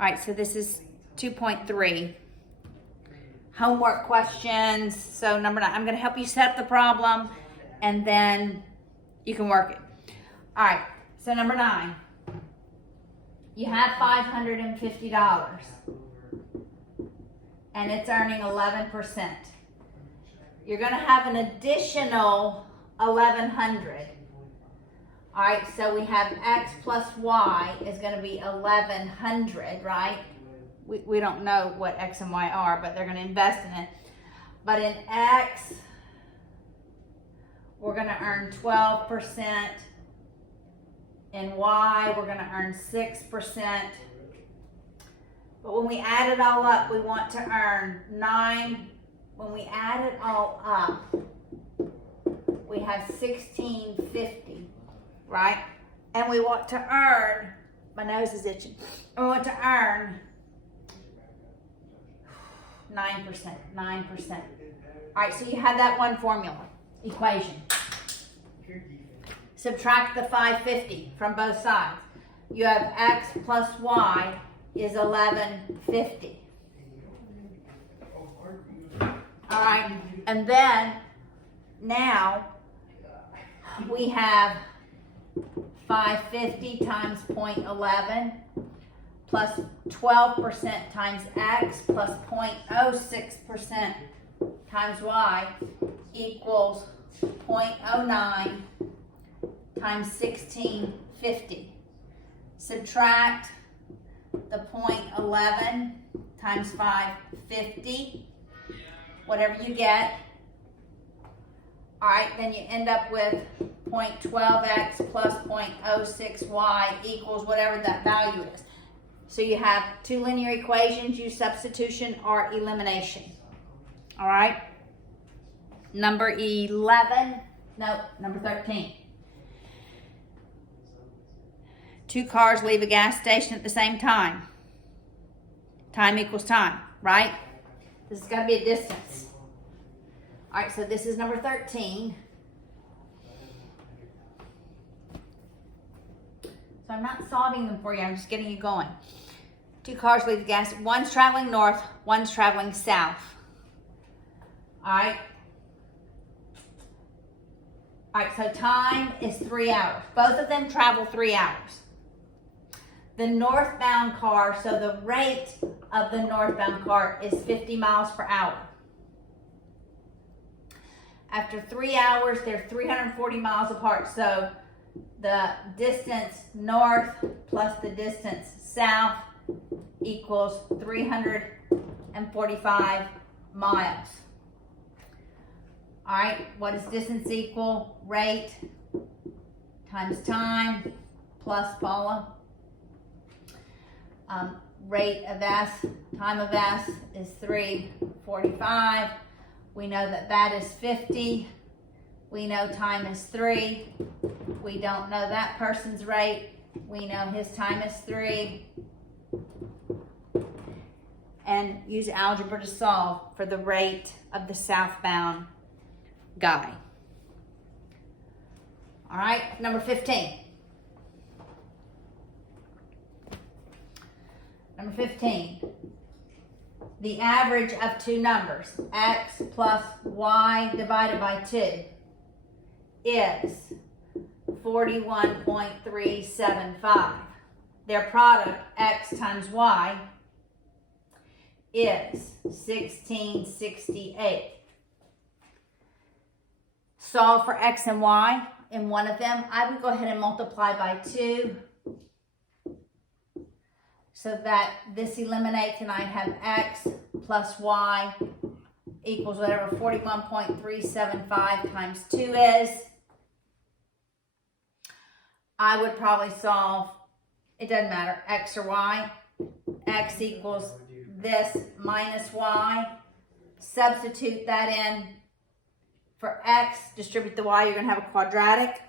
All right, so this is 2.3. Homework questions. So number 9, I'm going to help you set up the problem and then you can work it. All right, so number 9. You have $550 and it's earning 11%. You're going to have an additional 1,100. All right, so we have X plus Y is going to be 1,100, right? We don't know what X and Y are, but they're going to invest in it. But in X, we're going to earn 12%. In Y, we're going to earn 6%. But when we add it all up, we want to earn 9. When we add it all up, we have 1,650, right? And we want to earn, my nose is itching, we want to earn 9%. All right, so you have that one formula, equation. Subtract the 550 from both sides. You have X plus Y is 1150. All right, and then now we have 550 times 0.11 plus 12% times X plus 0.06% times Y equals 0.09 times 1650. Subtract the 0.11 times 550, whatever you get. All right, then you end up with 0.12x plus 0.06y equals whatever that value is. So you have two linear equations, use substitution or elimination. All right, number 13. Two cars leave a gas station at the same time. Time equals time, right? This has got to be a distance. All right, so this is number 13. So I'm not solving them for you, I'm just getting you going. Two cars leave the gas, one's traveling north, one's traveling south. All right. All right, so time is 3 hours. Both of them travel 3 hours. The northbound car, so the rate of the northbound car is 50 miles per hour. After 3 hours, they're 340 miles apart. So the distance north plus the distance south equals 345 miles. All right, what does distance equal? Rate times time plus Paula. Rate of S, time of S is 345. We know that that is 50. We know time is 3. We don't know that person's rate. We know his time is 3. And use algebra to solve for the rate of the southbound guy. All right, number 15. Number 15, the average of two numbers, X plus Y divided by 2, is 41.375. Their product, X times Y, is 1668. Solve for X and Y in one of them. I would go ahead and multiply by 2. So that this eliminates and I have X plus Y equals whatever 41.375 times 2 is. I would probably solve, it doesn't matter, X or Y. X equals this minus Y. Substitute that in for X, distribute the Y, you're going to have a quadratic.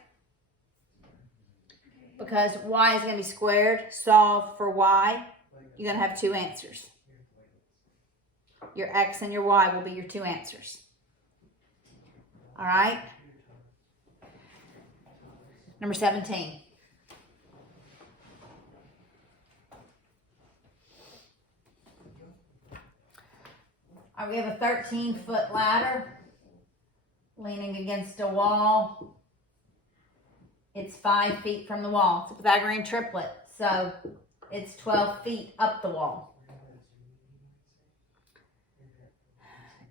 Because Y is going to be squared, solve for Y, you're going to have two answers. Your X and your Y will be your two answers. All right? Number 17. We have a 13-foot ladder leaning against a wall. It's 5 feet from the wall. It's a Pythagorean triplet, so it's 12 feet up the wall.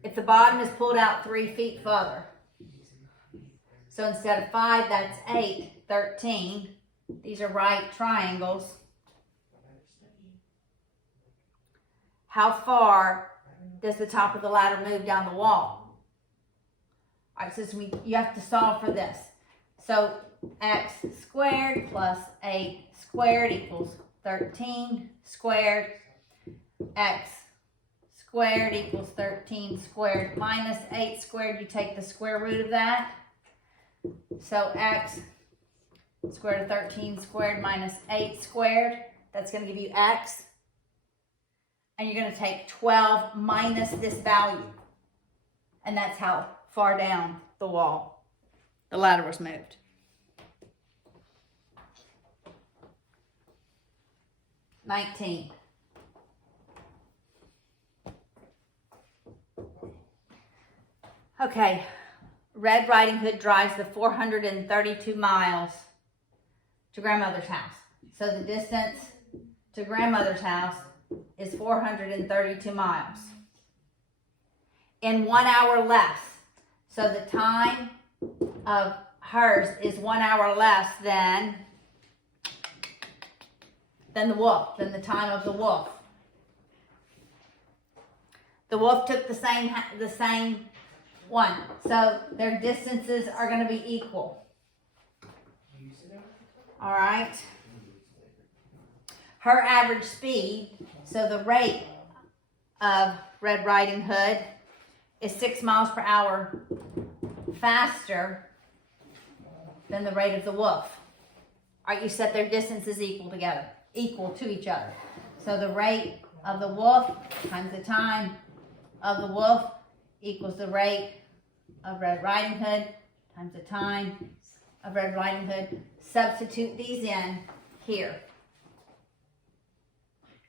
If the bottom is pulled out 3 feet further, so instead of 5, that's 8, 13. These are right triangles. How far does the top of the ladder move down the wall? All right, so you have to solve for this. So x squared plus 8 squared equals 13 squared. X squared equals 13 squared minus 8 squared. You take the square root of that. So x square root of 13 squared minus 8 squared. That's going to give you x. And you're going to take 12 minus this value. And that's how far down the wall the ladder was moved. $19. Okay, Red Riding Hood drives the 432 miles to grandmother's house. So the distance to grandmother's house is 432 miles. In 1 hour less. So the time of hers is 1 hour less than the wolf, than the time of the wolf. The wolf took the same one. So their distances are going to be equal. All right. Her average speed, so the rate of Red Riding Hood is 6 miles per hour faster than the rate of the wolf. All right, you set their distances equal to each other. So the rate of the wolf times the time of the wolf equals the rate of Red Riding Hood times the time of Red Riding Hood. Substitute these in here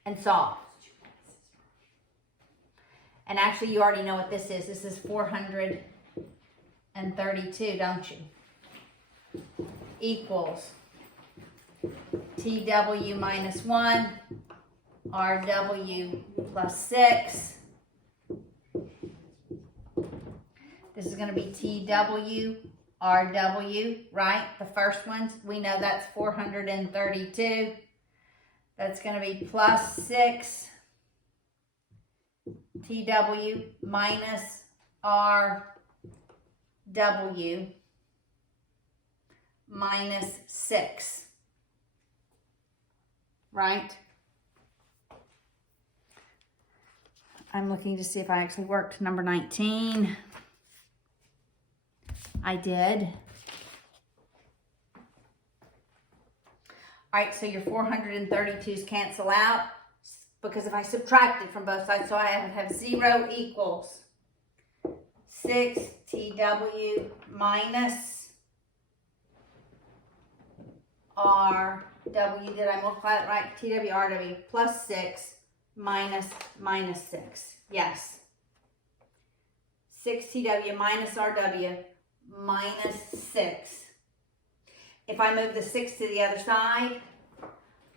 and solve. And actually, you already know what this is. This is 432, don't you? Equals TW minus 1, RW plus 6. This is going to be TW, RW, right? The first ones, we know that's 432. That's going to be plus 6 TW minus RW minus 6. Right? I'm looking to see if I actually worked number 19. I did. All right, so your 432s cancel out because if I subtract it from both sides, so I have 0 equals 6 TW minus RW. Did I multiply it right? TW, RW plus 6 minus 6. Yes. 6 TW minus RW minus 6. If I move the 6 to the other side,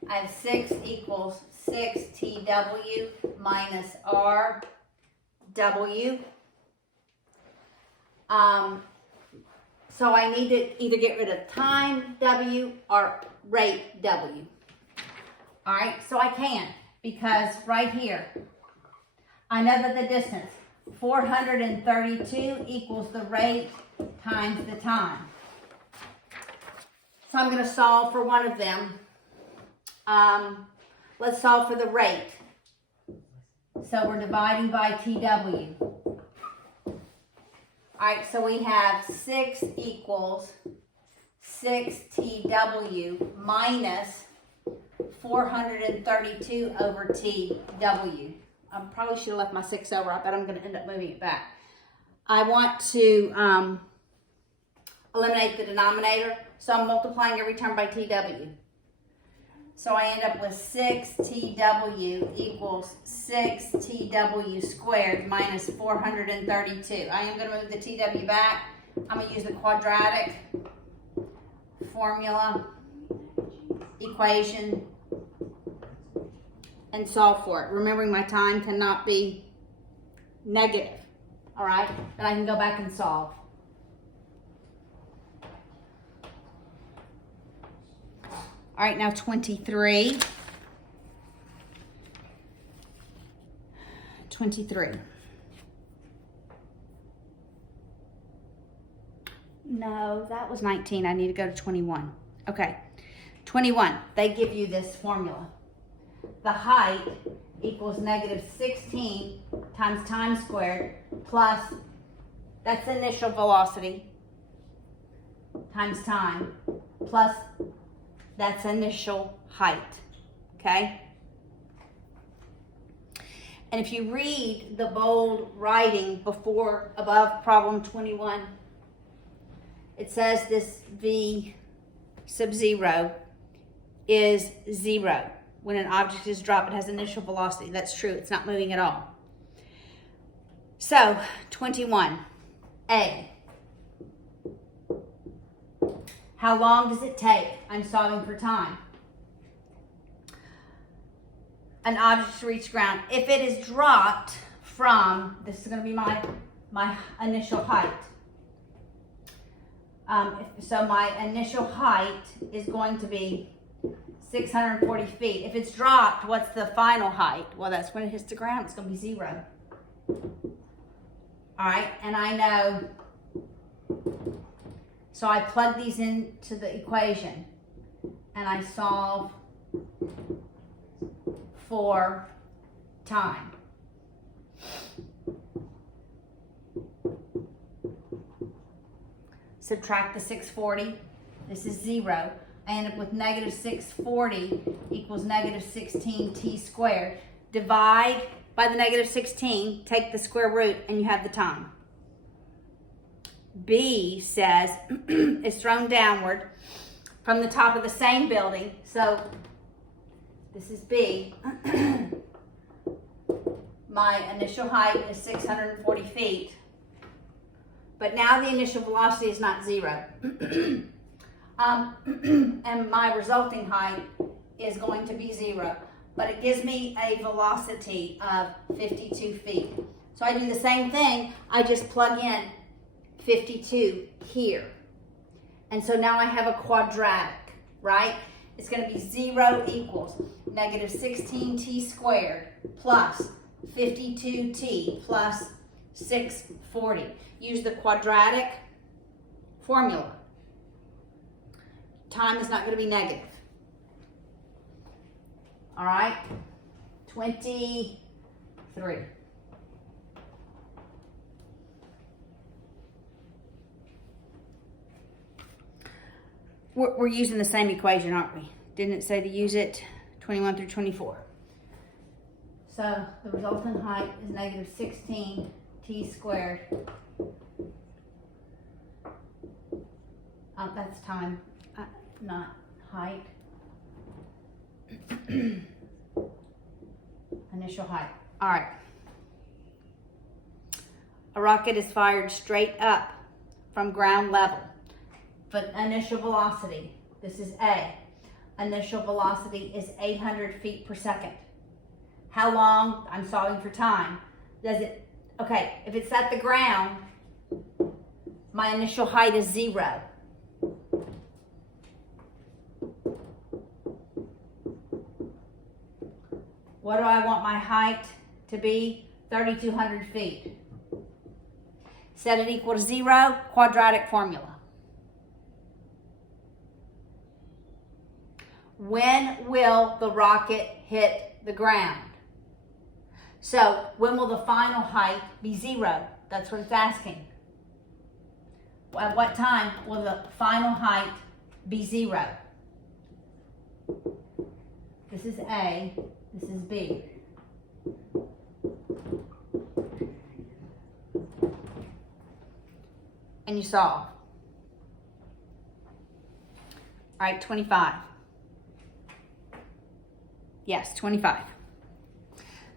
I have 6 equals 6 TW minus RW. So I need to either get rid of time W or rate W. All right, so I can, because right here, I know that the distance, 432 equals the rate times the time. So I'm going to solve for one of them. Let's solve for the rate. So we're dividing by TW. All right, so we have 6 equals 6 TW minus 432 over TW. I probably should have left my 6 over. I bet I'm going to end up moving it back. I want to eliminate the denominator, so I'm multiplying every term by TW. So I end up with 6TW equals 6TW squared minus 432. I am going to move the TW back. I'm going to use the quadratic formula equation and solve for it. Remembering my time cannot be negative. All right? Then I can go back and solve. All right, now 23. 23. No, that was 19. I need to go to 21. Okay, 21. They give you this formula. The height equals negative 16 times time squared plus, that's the initial velocity, times time, plus that's initial height, okay? And if you read the bold writing above problem 21, it says this V sub 0 is 0. When an object is dropped, it has initial velocity. That's true, it's not moving at all. So, 21, A. How long does it take? I'm solving for time. An object to reach ground. If it is dropped from, this is going to be my initial height. So my initial height is going to be 640 feet. If it's dropped, what's the final height? Well, that's when it hits the ground. It's going to be 0. All right, and I know, so I plug these into the equation and I solve for time. Subtract the 640. This is 0. I end up with negative 640 equals negative 16t squared. Divide by the negative 16, take the square root, and you have the time. B says it's thrown downward from the top of the same building. So this is B. My initial height is 640 feet. But now the initial velocity is not 0. And my resulting height is going to be 0. But it gives me a velocity of 52 feet. So I do the same thing. I just plug in 52 here. And so now I have a quadratic, right? It's going to be 0 equals negative 16t squared plus 52t plus 640. Use the quadratic formula. Time is not going to be negative. All right, 23. We're using the same equation, aren't we? Didn't it say to use it 21 through 24? So the resultant height is negative 16t squared. That's time, not height. Initial height. All right. A rocket is fired straight up from ground level. But initial velocity, this is A. Initial velocity is 800 feet per second. How long? I'm solving for time. Does it, okay, if it's at the ground, my initial height is 0. What do I want my height to be? 3,200 feet. Set it equal to 0, quadratic formula. When will the rocket hit the ground? So, when will the final height be 0? That's what it's asking. At what time will the final height be 0? This is A, this is B. And you solve. All right, 25. Yes, 25.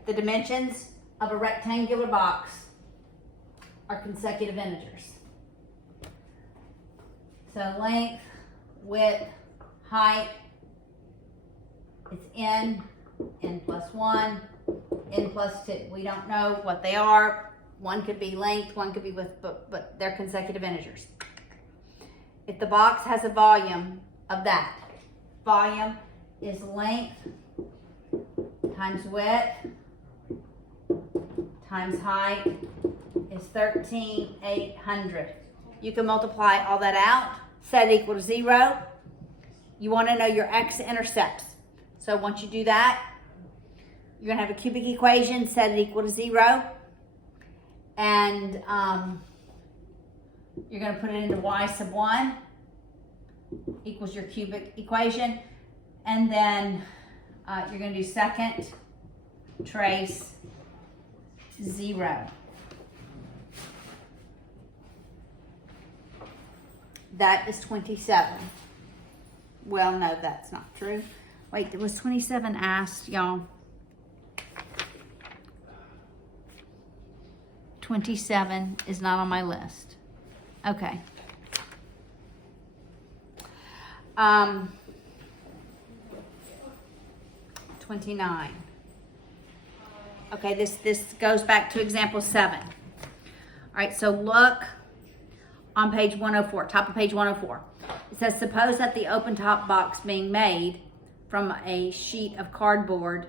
The dimensions of a rectangular box are consecutive integers. So length, width, height, it's n plus 1, n plus 2. We don't know what they are. One could be length, one could be width, but they're consecutive integers. If the box has a volume of that, volume is length times width times height is 13,800. You can multiply all that out, set it equal to 0. You want to know your x-intercepts. So once you do that, you're going to have a cubic equation, set it equal to 0. And you're going to put it into y sub 1 equals your cubic equation. And then you're going to do second trace 0. That is 27. Well, no, that's not true. Wait, there was 27 asked, y'all. 27 is not on my list. Okay. 29. Okay, this goes back to example 7. All right, so look on page 104, top of page 104. It says, suppose that the open top box being made from a sheet of cardboard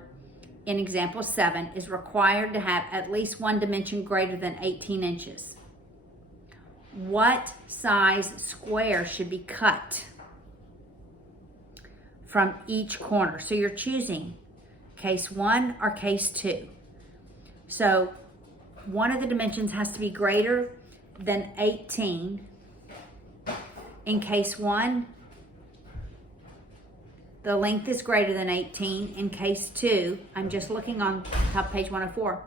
in example 7 is required to have at least one dimension greater than 18 inches. What size square should be cut from each corner? So you're choosing case 1 or case 2. So one of the dimensions has to be greater than 18. In case 1, the length is greater than 18. In case 2, I'm just looking on top of page 104,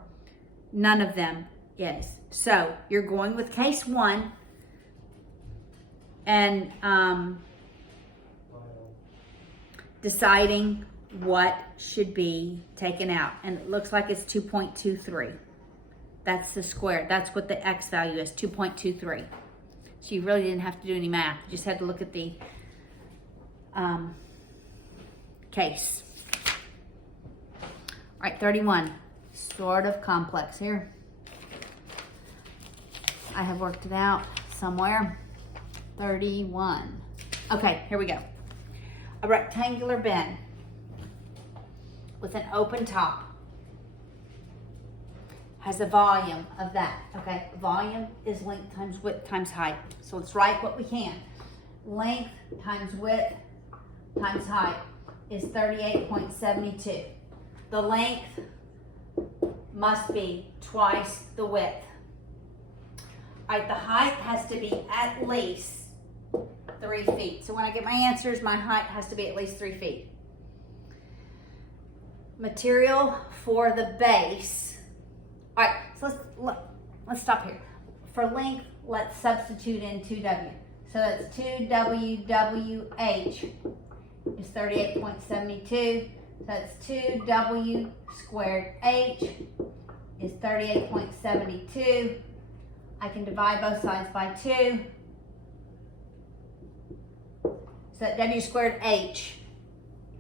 none of them is. So you're going with case 1 and deciding what should be taken out. And it looks like it's 2.23. That's the square. That's what the x value is, 2.23. So you really didn't have to do any math. You just had to look at the case. All right, 31. Sort of complex here. I have worked it out somewhere. 31. Okay, here we go. A rectangular bin with an open top has a volume of that, okay? Volume is length times width times height. So let's write what we can. Length times width times height is 38.72. The length must be twice the width. All right, the height has to be at least 3 feet. So when I get my answers, my height has to be at least 3 feet. Material for the base. All right, so let's stop here. For length, let's substitute in 2W. So that's 2WWH is 38.72. So that's 2W squared H is 38.72. I can divide both sides by 2. So that W squared H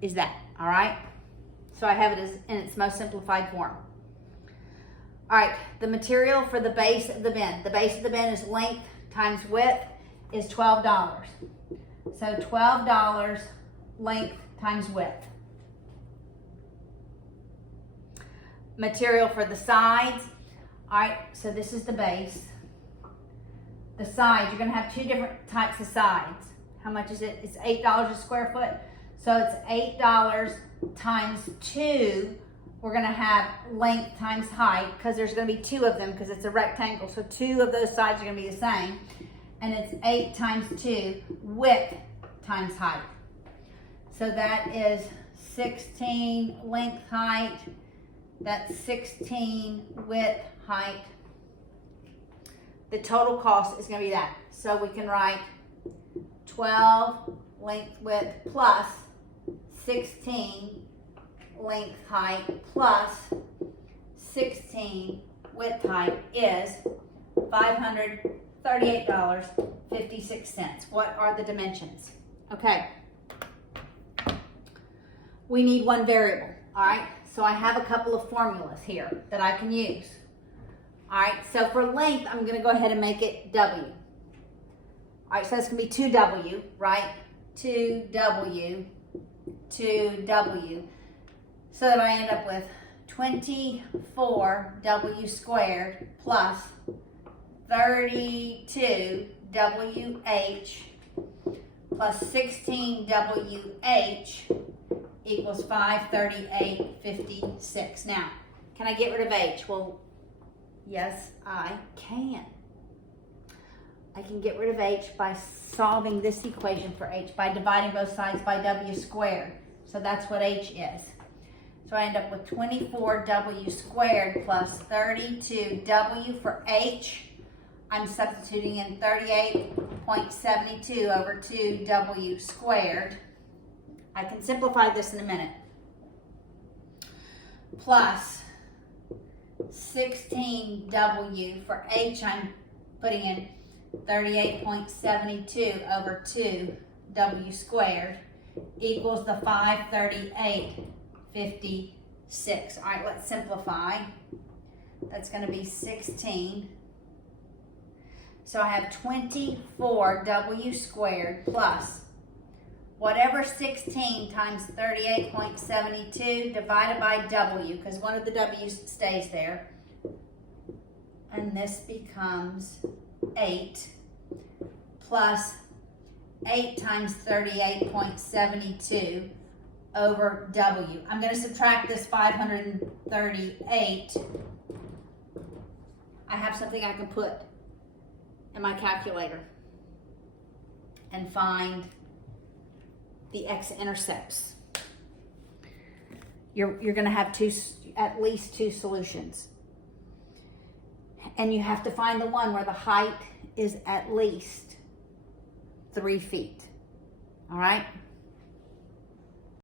is that, all right? So I have it as in its most simplified form. All right, the material for the base of the bin. The base of the bin is length times width is $12. So $12 length times width. Material for the sides. All right, so this is the base. The sides, you're gonna have 2 different types of sides. How much is it? It's $8 a square foot. So it's $8 times 2. We're gonna have length times height because there's gonna be 2 of them because it's a rectangle. So 2 of those sides are gonna be the same. And it's 8 times 2, width times height. So that is 16 length height. That's 16 width height. The total cost is gonna be that. So we can write 12 length width plus 16 length height plus 16 width height is $538.56. What are the dimensions? Okay. We need one variable, all right? So I have a couple of formulas here that I can use. All right, so for length, I'm gonna go ahead and make it W. All right, so that's gonna be 2W, right? 2W, 2W, so that I end up with 24W squared plus 32WH plus 16WH equals 538.56. Now, can I get rid of H? Well, yes, I can. I can get rid of H by solving this equation for H by dividing both sides by W squared. So that's what H is. So I end up with 24W squared plus 32W for H. I'm substituting in 38.72 over 2W squared. I can simplify this in a minute. Plus 16W for H, I'm putting in 38.72 over 2W squared equals the 538.56. All right, let's simplify. That's going to be 16. So I have 24W squared plus whatever 16 times 38.72 divided by W, because one of the W's stays there. And this becomes 8 plus 8 times 38.72 over W. I'm going to subtract this 538. I have something I can put in my calculator and find the x-intercepts. You're going to have at least two solutions. And you have to find the one where the height is at least 3 feet. All right?